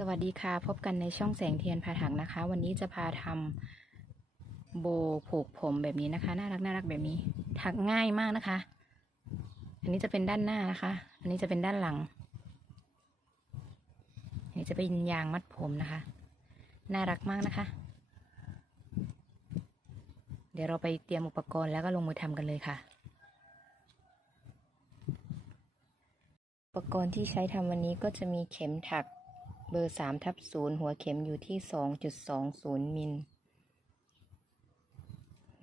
สวัสดีค่ะ พบกันในช่องแสงเทียนพาถักนะคะ วันนี้จะพาทำโบผูกผมแบบนี้นะคะ น่ารักน่ารักแบบนี้ ถักง่ายมากนะคะ อันนี้จะเป็นด้านหน้านะคะ อันนี้จะเป็นด้านหลัง อันนี้จะเป็นยางมัดผมนะคะ น่ารักมากนะคะ เดี๋ยวเราไปเตรียมอุปกรณ์แล้วก็ลงมือทำกันเลยค่ะ อุปกรณ์ที่ใช้ทำวันนี้ก็จะมีเข็มถัก เบอร์สามทับศูนย์หัวเข็มอยู่ที่สองจุดสองศูนย์มิล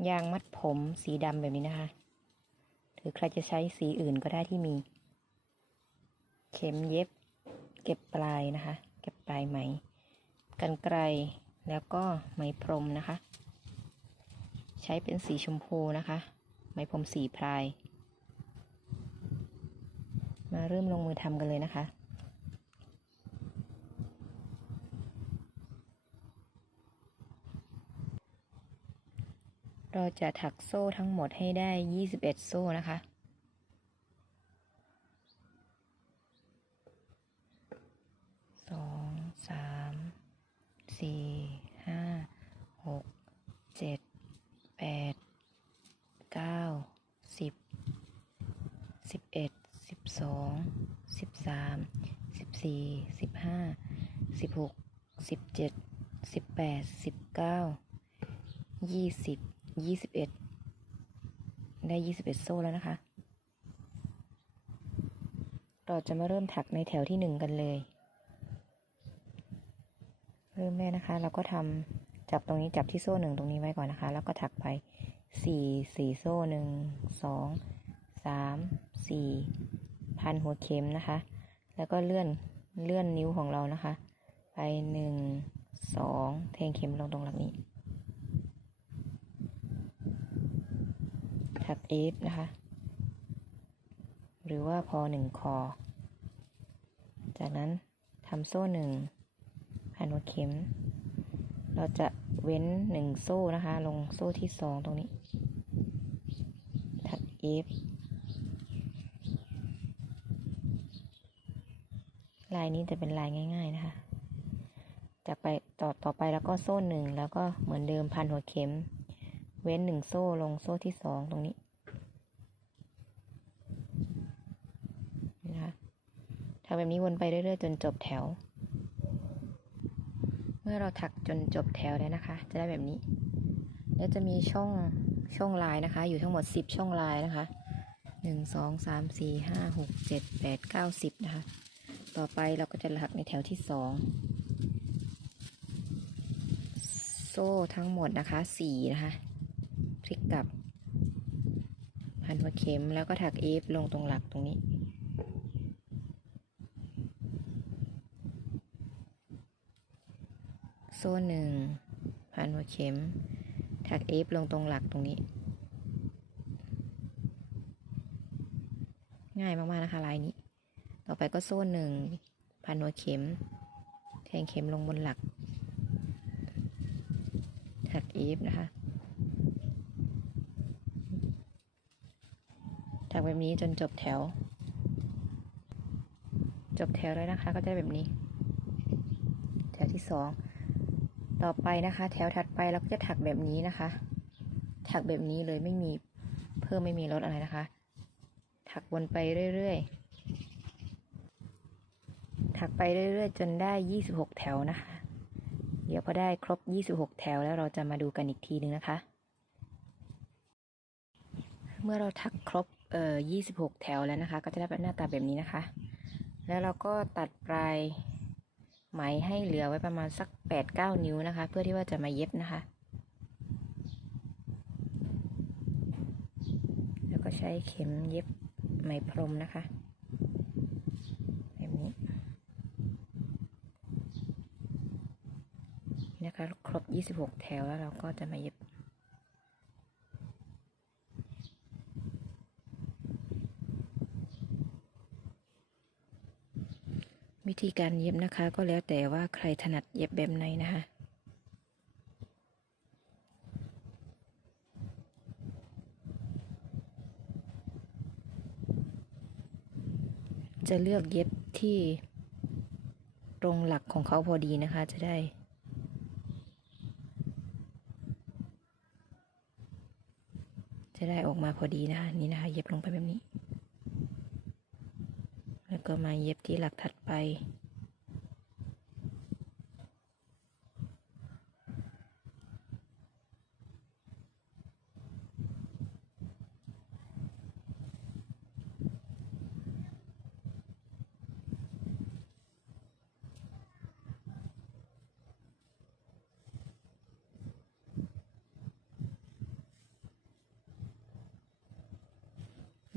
ยางมัดผมสีดำแบบนี้นะคะ หรือใครจะใช้สีอื่นก็ได้ที่มี เข็มเย็บ เก็บปลายนะคะ เก็บปลายไหม กันไกลแล้วก็ไหมพรมนะคะ ใช้เป็นสีชมพูนะคะ ไหมพรมสีพลาย มาเริ่มลงมือทำกันเลยนะคะ เราจะถักโซ่ทั้งหมดให้ได้ 21 โซ่นะคะ สองสาม สี่ ห้า หก เจ็ด แปด เก้า สิบ สิบเอ็ด สิบสอง สิบสาม สิบสี่ สิบห้า สิบหก สิบเจ็ด สิบแปด สิบเก้า ยี่สิบ ยี่สิบเอ็ดได้ยี่สิบเอ็ดโซ่แล้วนะคะ เราจะมาเริ่มถักในแถวที่หนึ่งกันเลย เริ่มแรกนะคะ เราก็ทำจับตรงนี้จับที่โซ่หนึ่งตรงนี้ไว้ก่อนนะคะ แล้วก็ถักไปสี่สี่โซ่หนึ่งสองสามสี่พันหัวเข็มนะคะ แล้วก็เลื่อนเลื่อนนิ้วของเรานะคะ ไปหนึ่งสองแทงเข็มลงตรงหลังนี้ ถักเอฟนะคะ หรือว่าพอหนึ่งคอ จากนั้นทำโซ่หนึ่งพันหัวเข็ม เราจะเว้นหนึ่งโซ่นะคะ ลงโซ่ที่สองตรงนี้ ถักเอฟลายนี้จะเป็นลายง่าย ๆนะคะจากไปต่อต่อไปแล้วก็โซ่หนึ่งแล้วก็เหมือนเดิมพันหัวเข็ม เว้นหนึ่งโซ่ลงโซ่ที่สองตรงนี้นะคะทำแบบนี้วนไปเรื่อยๆ จนจบแถว เมื่อเราถักจนจบแถวแล้วนะคะ จะได้แบบนี้ แล้วจะมีช่องช่องลายนะคะ อยู่ทั้งหมดสิบช่องลายนะคะหนึ่งสองสามสี่ห้าหกเจ็ดแปดเก้าสิบนะคะ ต่อไปเราก็จะถักในแถวที่สองโซ่ทั้งหมดนะคะสี่นะคะ พลิกกลับพันหัวเข็มแล้วก็ถักเอฟลงตรงหลักตรงนี้ ซ่หนึ่งพันหัวเข็ม ถักเอฟลงตรงหลักตรงนี้ ง่ายมากๆนะคะลายนี้ ต่อไปก็โซ่หนึ่งพันหัวเข็ม แทงเข็มลงบนหลัก ถักเอฟนะคะ ถักแบบนี้จนจบแถว จบแถวแล้วนะคะ ก็จะแบบนี้ แถวที่สอง ต่อไปนะคะ แถวถัดไปเราก็จะถักแบบนี้นะคะ ถักแบบนี้เลยไม่มีเพิ่มไม่มีลดอะไรนะคะ ถักวนไปเรื่อยๆ ถักไปเรื่อยๆ จนได้ยี่สิบหกแถวนะคะ เดี๋ยวพอได้ครบยี่สิบหกแถวแล้วเราจะมาดูกันอีกทีนึงนะคะ เมื่อเราถักครบเอ่อยี่สิบหกแถวแล้วนะคะ ก็จะได้เป็นหน้าตาแบบนี้นะคะ แล้วเราก็ตัดปลาย ไหมให้เหลือไว้ประมาณสักแปดเก้านิ้วนะคะ เพื่อที่ว่าจะมาเย็บนะคะ แล้วก็ใช้เข็มเย็บไหมพรมนะคะ แบบนี้ นะคะ ครบยี่สิบหกแถวแล้วเราก็จะมาเย็บ วิธีการเย็บนะคะ ก็แล้วแต่ว่าใครถนัดเย็บแบบไหนนะคะจะเลือกเย็บที่ตรงหลักของเขาพอดีนะคะ จะได้ จะได้ออกมาพอดีนะคะนี่นะคะ เย็บลงไปแบบนี้ ก็มาเย็บที่หลักถัดไป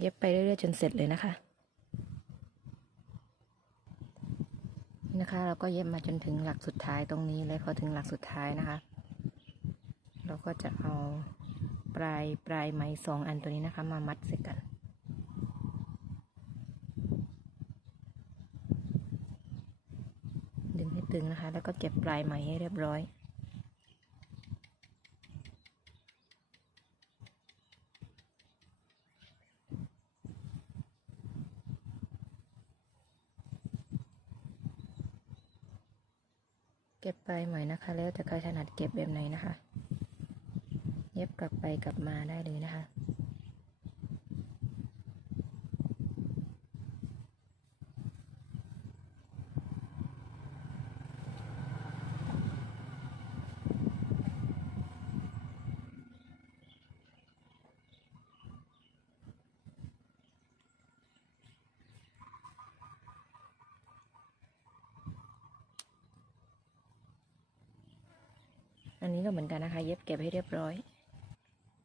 เย็บไปเรื่อยๆจนเสร็จเลยนะคะ นี่นะคะ เราก็เย็บมาจนถึงหลักสุดท้ายตรงนี้เลยพอถึงหลักสุดท้ายนะคะ เราก็จะเอาปลายปลายไหมสองอันตัวนี้นะคะ มามัดใส่กันดึงให้ตึงนะคะ แล้วก็เก็บปลายไหมให้เรียบร้อย ปลายไหมนะคะ แล้วแต่ใครถนัดเก็บแบบไหนนะคะ เย็บกลับไปกลับมาได้เลยนะคะ นนี้ก็เหมือนกันนะคะ เย็บเก็บให้เรียบร้อย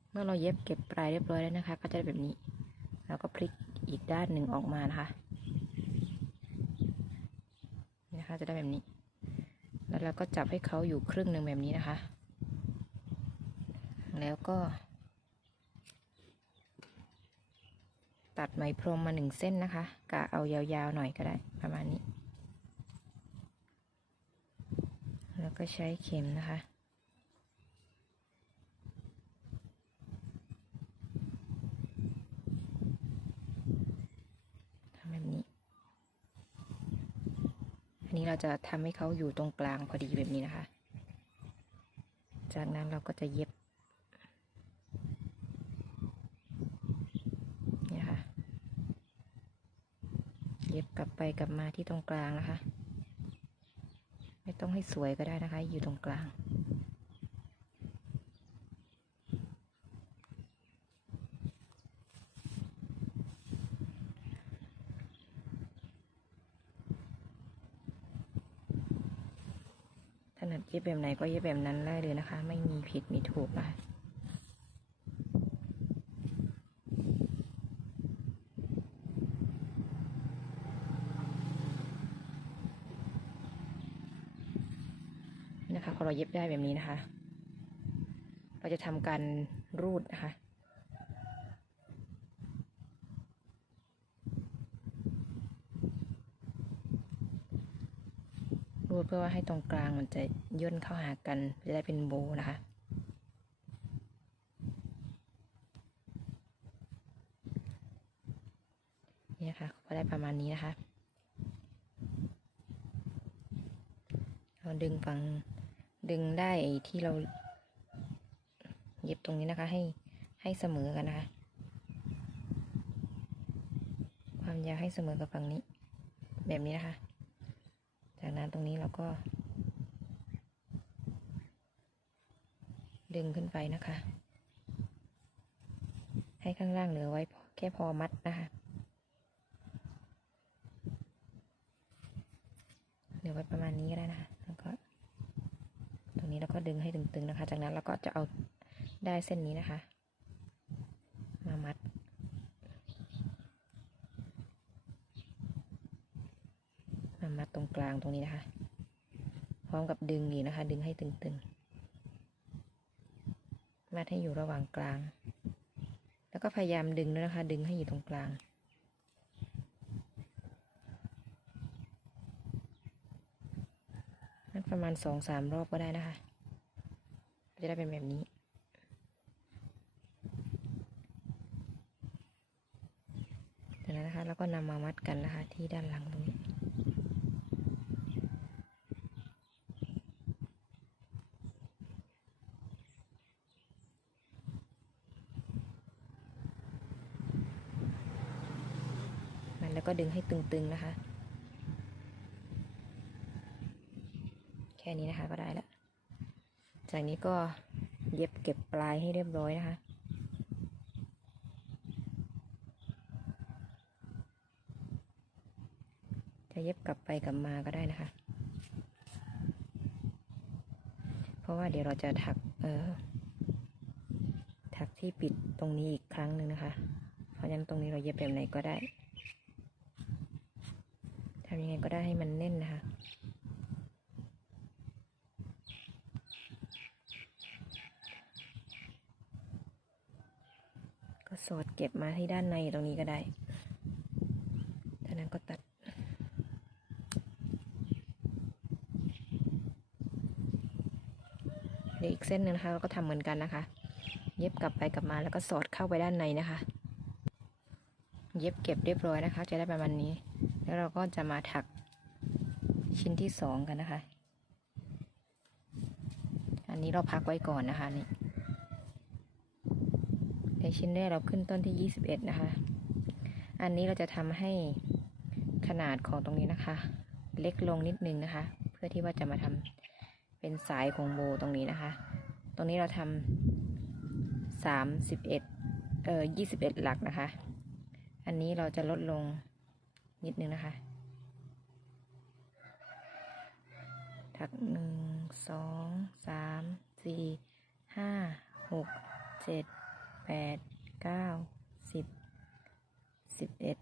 เมื่อเราเย็บเก็บปลายเรียบร้อยแล้วนะคะ ก็จะได้แบบนี้ แล้วก็พลิกอีกด้านหนึ่งออกมานะคะนี่นะคะ จะได้แบบนี้ แล้วเราก็จับให้เขาอยู่ครึ่งหนึ่งแบบนี้นะคะ แล้วก็ ตัดไหมพรมมาหนึ่งเส้นนะคะกะเอายาวๆหน่อยก็ได้ประมาณนี้ แล้วก็ใช้เข็มนะคะ ทำแบบนี้ อั นี้เราจะทำให้เขาอยู่ตรงกลางพอดีแบบนี้นะคะ จากนั้นเราก็จะเย็บนี่นะคะเย็บกลับไปกลับมาที่ตรงกลางนะคะ ไม่ต้องให้สวยก็ได้นะคะ อยู่ตรงกลาง นัดเย็บแบบไหนก็เย็บแบบนั้นได้เลยนะคะ ไม่มีผิดมีถูกนะคะนี่นะคะพอเราเย็บได้แบบนี้นะคะ เราจะทำการรูดนะคะ เพื่อว่าให้ตรงกลางมันจะย่นเข้าหากันจะได้เป็นโบนะคะนี่นะคะพอได้ประมาณนี้นะคะเราดึงฝั่งดึงได้ที่เราเย็บตรงนี้นะคะ ให้ให้เสมอกันนะคะ ความยาวให้เสมอกับฝั่งนี้ แบบนี้นะคะ ตรงนี้เราก็ ดึงขึ้นไปนะคะ ให้ข้างล่างเหลือไว้แค่พอมัดนะคะเหลือไว้ประมาณนี้ก็ได้นะคะแล้วก็ ตรงนี้เราก็ดึงให้ตึงๆนะคะ จากนั้นเราก็จะเอาได้เส้นนี้นะคะ มามัด มามัดตรง กลางตรงนี้นะคะ พร้อมกับดึงอีกนะคะ ดึงให้ตึงๆ มัดให้อยู่ระหว่างกลาง แล้วก็พยายามดึงด้วยนะคะ ดึงให้อยู่ตรงกลางนัดประมาณสองสามรอบก็ได้นะคะ จะได้เป็นแบบนี้จากนั้นนะคะ แล้วก็นำมามัดกันนะคะ ที่ด้านหลังตรงนี้ แล้วก็ดึงให้ตึงๆนะคะ แค่นี้นะคะก็ได้แล้ว จากนี้ก็เย็บเก็บปลายให้เรียบร้อยนะคะจะเย็บกลับไปกลับมาก็ได้นะคะ เพราะว่าเดี๋ยวเราจะถัก เออ ถักที่ปิดตรงนี้อีกครั้งหนึ่งนะคะ เพราะฉะนั้นตรงนี้เราเย็บแบบไหนก็ได้ ทำยังไงก็ได้ ให้มันแน่นนะคะ ก็สอดเก็บมาที่ด้านในตรงนี้ก็ได้จานั้นก็ตัดเดี๋ยวอีกเส้นหนึ่งนะคะเราก็ทำเหมือนกันนะคะ เย็บกลับไปกลับมาแล้วก็สอดเข้าไปด้านในนะคะ เย็บเก็บเรียบร้อยนะคะ จะได้ประมาณนี้ แล้วเราก็จะมาถัก ชิ้นที่สองกันนะคะ อันนี้เราพักไว้ก่อนนะคะนี่ในชิ้นแรกเราขึ้นต้นที่ยี่สิบเอ็ดนะคะ อันนี้เราจะทำให้ขนาดของตรงนี้นะคะ เล็กลงนิดนึงนะคะ เพื่อที่ว่าจะมาทำเป็นสายของโบตรงนี้นะคะ ตรงนี้เราทำสามสิบเอ็ดเอ่อยี่สิบเอ็ดหลักนะคะ อันนี้เราจะลดลงนิดนึงนะคะ ถักหนึ่งสองสามสี่ห้าหกเจ็ดแปดเก้าสิบสิบเอ็ด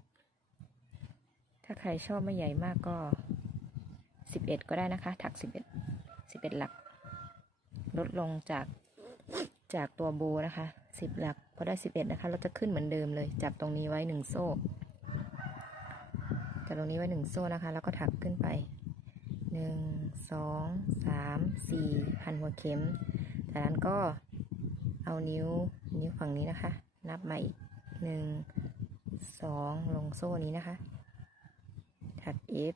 ถ้าใครชอบไม่ใหญ่มากก็สิบเอ็ดก็ได้นะคะ ถักสิบเอ็ดสิบเอ็ดหลัก ลดลงจากจากตัวโบนะคะสิบหลักพอได้สิบเอ็ดนะคะ เราจะขึ้นเหมือนเดิมเลย จับตรงนี้ไว้หนึ่งโซ่จับตรงนี้ไว้หนึ่งโซ่นะคะ แล้วก็ถักขึ้นไป หนึ่งสองสามสี่พันหัวเข็ม จากนั้นก็เอานิ้วนิ้วฝั่งนี้นะคะ นับมาอีกหนึ่งสองลงโซ่นี้นะคะ ถักเอฟ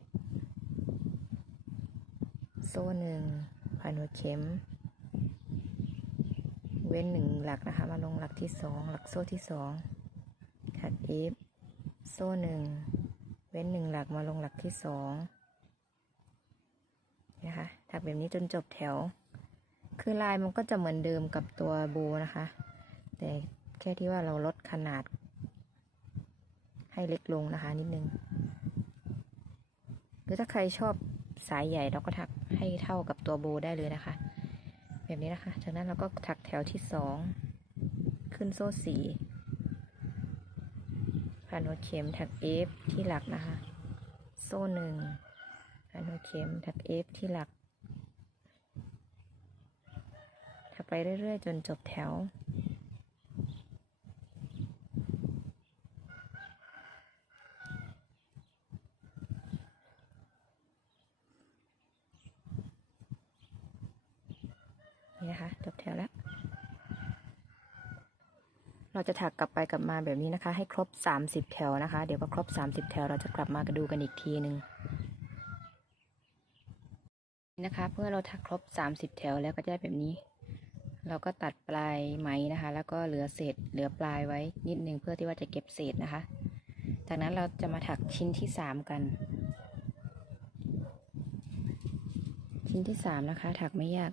โซ่หนึ่งพันหัวเข็ม เว้นหนึ่งหลักนะคะ มาลงหลักที่สองหลักโซ่ที่สองถักเอฟโซ่หนึ่งเว้นหนึ่งหลักมาลงหลักที่สอง นะคะ ถักแบบนี้จนจบแถว คือลายมันก็จะเหมือนเดิมกับตัวโบนะคะ แต่แค่ที่ว่าเราลดขนาด ให้เล็กลงนะคะนิดนึง หรือถ้าใครชอบสายใหญ่เราก็ถักให้เท่ากับตัวโบได้เลยนะคะ แบบนี้นะคะ จากนั้นเราก็ถักแถวที่สองขึ้นโซ่สีผ่านหัวเข็มถักเอฟที่หลักนะคะ โซ่หนึ่ง ผ่านหัวเข็มถักเอฟที่หลัก ถักไปเรื่อยๆ จนจบแถว นี่นะคะ จบแถวแล้ว เราจะถักกลับไปกลับมาแบบนี้นะคะ ให้ครบ 30 แถวนะคะ เดี๋ยวพอครบ 30 แถวเราจะกลับมาดูกันอีกทีหนึ่ง นะคะ เพื่อเราถักครบ 30 แถวแล้วก็จะได้แบบนี้ เราก็ตัดปลายไหมนะคะ แล้วก็เหลือเศษเหลือปลายไว้นิดนึงเพื่อที่ว่าจะเก็บเศษนะคะ จากนั้นเราจะมาถักชิ้นที่ 3 กัน ชิ้นที่ 3 นะคะ ถักไม่ยาก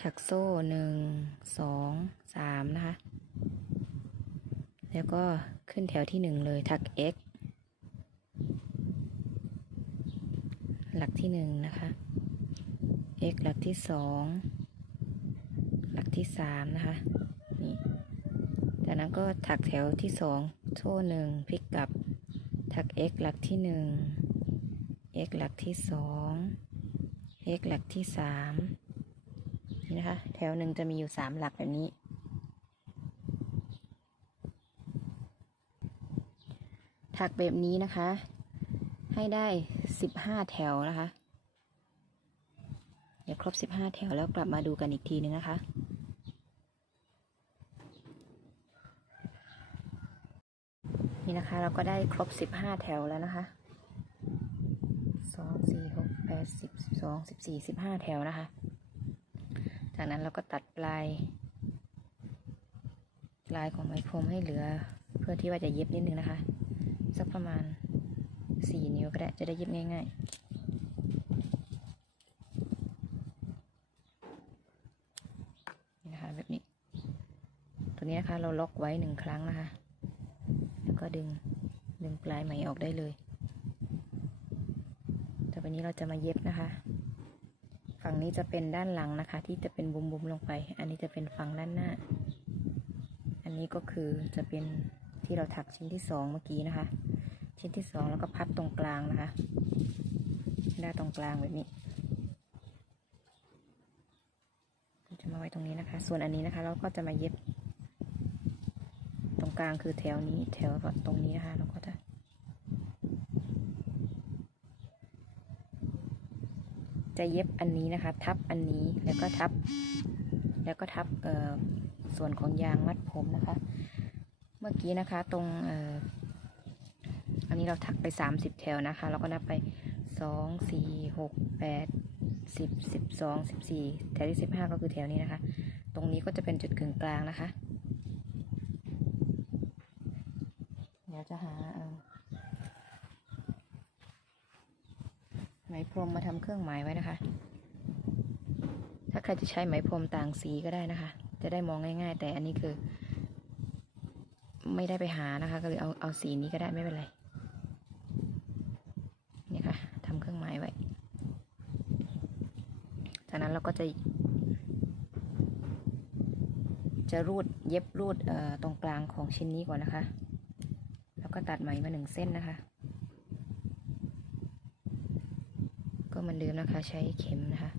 ถักโซ่หนึ่งสองสามนะคะ แล้วก็ ขึ้นแถวที่หนึ่งเลยถัก x หลักที่หนึ่งนะคะ x หลักที่สองหลักที่สามนะคะนี่จากนั้นก็ถักแถวที่สองโซ่หนึ่งพลิกกลับถัก x หลักที่หนึ่ง x หลักที่สอง x หลักที่สามนี่นะคะ แถวหนึ่งจะมีอยู่สามหลักแบบนี้ ถักแบบนี้นะคะ ให้ได้สิบห้าแถวนะคะ เดี๋ยวครบสิบห้าแถวแล้วกลับมาดูกันอีกทีนึงนะคะนี่นะคะเราก็ได้ครบสิบห้าแถวแล้วนะคะสองสี่หกแปดสิบสองสิบสี่สิบห้าแถวนะคะ จากนั้นเราก็ตัดปลายลายของไหมพรมให้เหลือ เพื่อที่ว่าจะเย็บนิดนึงนะคะ สักประมาณสี่นิ้วก็ได้ จะได้เย็บง่ายๆนี่นะคะแบบนี้ ตัวนี้นะคะเราล็อกไว้หนึ่งครั้งนะคะ แล้วก็ดึง ดึงปลายไหมออกได้เลย ต่อไปนี้เราจะมาเย็บนะคะ ฝั่งนี้จะเป็นด้านหลังนะคะ ที่จะเป็นบุมๆลงไป อันนี้จะเป็นฝั่งด้านหน้า อันนี้ก็คือจะเป็น ที่เราถักชิ้นที่สองเมื่อกี้นะคะ ชิ้นที่สองแล้วก็พับตรงกลางนะคะได้ตรงกลางแบบนี้จะมาไว้ตรงนี้นะคะ ส่วนอันนี้นะคะ เราก็จะมาเย็บ ตรงกลางคือแถวนี้ แถวตรงนี้นะคะ เราก็จะจะเย็บอันนี้นะคะ ทับอันนี้แล้วก็ทับ แล้วก็ทับเอ่อส่วนของยางมัดผมนะคะ เมื่อกี้นะคะตรงอันนี้เราถักไป 30 แถวนะคะ เราก็นับไป 2 4 6 8 10 12 14 แถวที่ 15 ก็คือแถวนี้นะคะ ตรงนี้ก็จะเป็นจุดกึ่งกลางนะคะ เดี๋ยวจะหาไหมพรมมาทำเครื่องหมายไว้นะคะ ถ้าใครจะใช้ไหมพรมต่างสีก็ได้นะคะ จะได้มองง่าย ๆ แต่อันนี้คือ ไม่ได้ไปหานะคะ ก็เลยเอาเอาสีนี้ก็ได้ไม่เป็นไรนี่ค่ะทำเครื่องหมายไว้ จากนั้นเราก็จะ จะรูดเย็บรูดตรงกลางของชิ้นนี้ก่อนนะคะ แล้วก็ตัดไหมมาหนึ่งเส้นนะคะ ก็เหมือนเดิมนะคะใช้เข็มนะคะ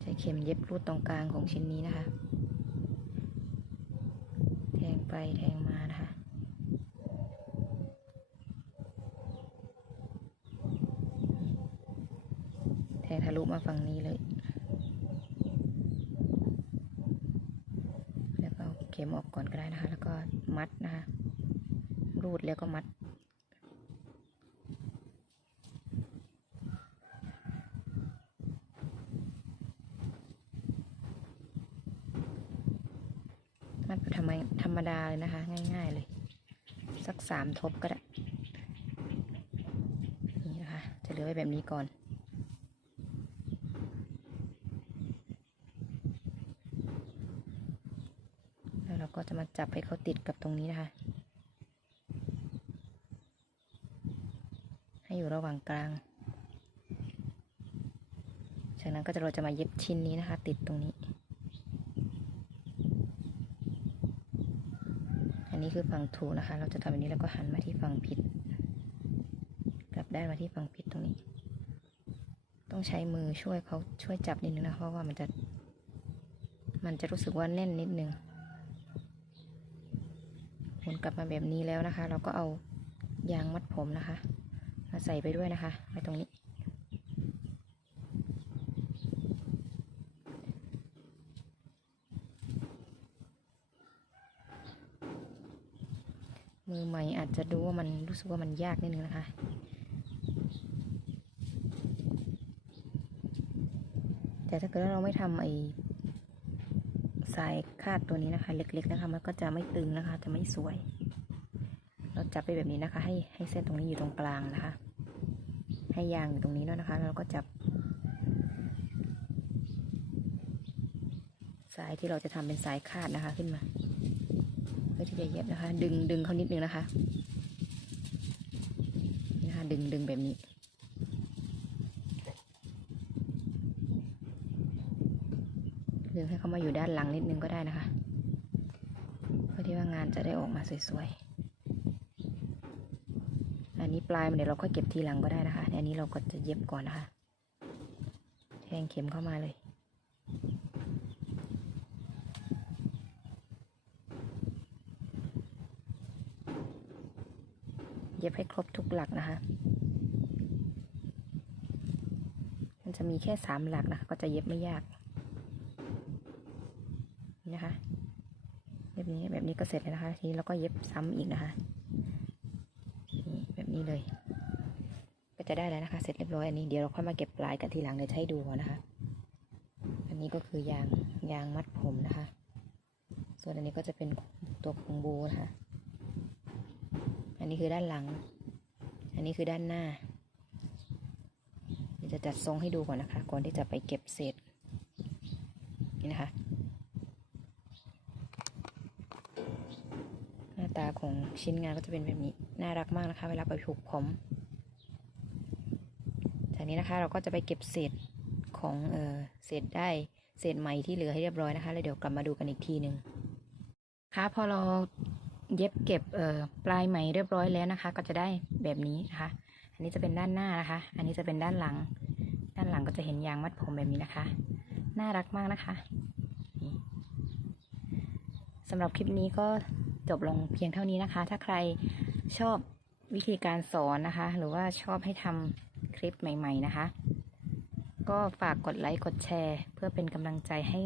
ใช้ เข็มเย็บรูดตรงกลางของชิ้นนี้นะคะ แทงไปแทงมานะคะแทงทะลุมาฝั่งนี้เลย แล้วก็เข็มออกก่อนก็ได้นะคะ แล้วก็มัดนะคะ รูดแล้วก็มัดแบบธรรม ธรรมดาเลยนะคะ ง่าย ๆ เลย สักสามทบก็ได้ นี่นะคะ จะเหลือไว้แบบนี้ก่อน แล้วเราก็จะมาจับให้เขาติดกับตรงนี้นะคะ ให้อยู่ระหว่างกลาง จากนั้นก็จะเราจะมาเย็บชิ้นนี้นะคะ ติดตรงนี้ นี้คือฝั่งถูกนะคะ เราจะทำแบบนี้แล้วก็หันมาที่ฝั่งผิด กลับได้มาที่ฝั่งผิดตรงนี้ ต้องใช้มือช่วยเขาช่วยจับนิดนึงนะเพราะว่ามันจะ มันจะรู้สึกว่าแน่นนิดนึงหมุนกลับมาแบบนี้แล้วนะคะ เราก็เอายางมัดผมนะคะ มาใส่ไปด้วยนะคะไว้ตรงนี้ มือใหม่อาจจะดูว่ามันรู้สึกว่ามันยากนิดนึงนะคะแต่ถ้าเกิดเราไม่ทำไอ้สายคาดตัวนี้นะคะ เล็ก ๆนะคะ มันก็จะไม่ตึงนะคะ จะไม่สวย เราจับไปแบบนี้นะคะ ให้ให้เส้นตรงนี้อยู่ตรงกลางนะคะ ให้ยางอยู่ตรงนี้แล้วนะคะแล้วเราก็จับ สายที่เราจะทำเป็นสายคาดนะคะขึ้นมา พื่อที่จะเย็บนะคะ ดึงดึงเขานิดนึงนะคะนะคะดึงดึงแบบนี้ดึงให้เขามาอยู่ด้านหลังนิดนึงก็ได้นะคะ เพื่อที่ว่างานจะได้ออกมาสวยๆ อันนี้ปลายมันเดี๋ยวเราก็เก็บทีหลังก็ได้นะคะ อันนี้เราก็จะเย็บก่อนนะคะ แทงเข็มเข้ามาเลย บให้ครบทุกหลักนะคะ มันจะมีแค่สามหลักนะคะ ก็จะเย็บไม่ยากนะคะแบบนี้แบบนี้ก็เสร็จแล้วนะคะ ทีนี้เราก็เย็บซ้ำอีกนะคะแบบนี้เลย ก็จะได้แล้วนะคะ เสร็จเรียบร้อยอันนี้เดี๋ยวเราค่อยมาเก็บปลายกันทีหลังเดี๋ยวให้ดูนะคะแบบนี้นี้ก็คือยางยางมัดผมนะคะ ส่วนอันนี้ก็จะเป็นตัวของบูนะคะ อันนี้คือด้านหลัง อันนี้คือด้านหน้าจะจัดทรงให้ดูก่อนนะคะ ก่อนที่จะไปเก็บเศษนี่นะคะ หน้าตาของชิ้นงานก็จะเป็นแบบนี้ น่ารักมากนะคะ เวลาไปผูกผมจากนี้นะคะเราก็จะไปเก็บเศษของเออเศษได้เศษไหมที่เหลือให้เรียบร้อยนะคะ แล้วเดี๋ยวกลับมาดูกันอีกทีหนึ่งค่ะพอเรา เย็บเก็บเอ่อปลายไหมเรียบร้อยแล้วนะคะ ก็จะได้แบบนี้นะคะ อันนี้จะเป็นด้านหน้านะคะ อันนี้จะเป็นด้านหลัง ด้านหลังก็จะเห็นยางมัดผมแบบนี้นะคะ น่ารักมากนะคะสำหรับคลิปนี้ก็จบลงเพียงเท่านี้นะคะ ถ้าใครชอบวิธีการสอนนะคะ หรือว่าชอบให้ทำคลิปใหม่ ๆ นะคะ ก็ฝากกดไลค์กดแชร์ เพื่อเป็นกำลังใจให้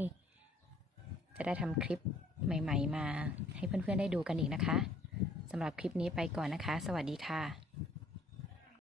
จะได้ทำคลิป ใหม่ ๆ มาให้เพื่อนๆได้ดูกันอีกนะคะสำหรับคลิปนี้ไปก่อนนะคะ สวัสดีค่ะ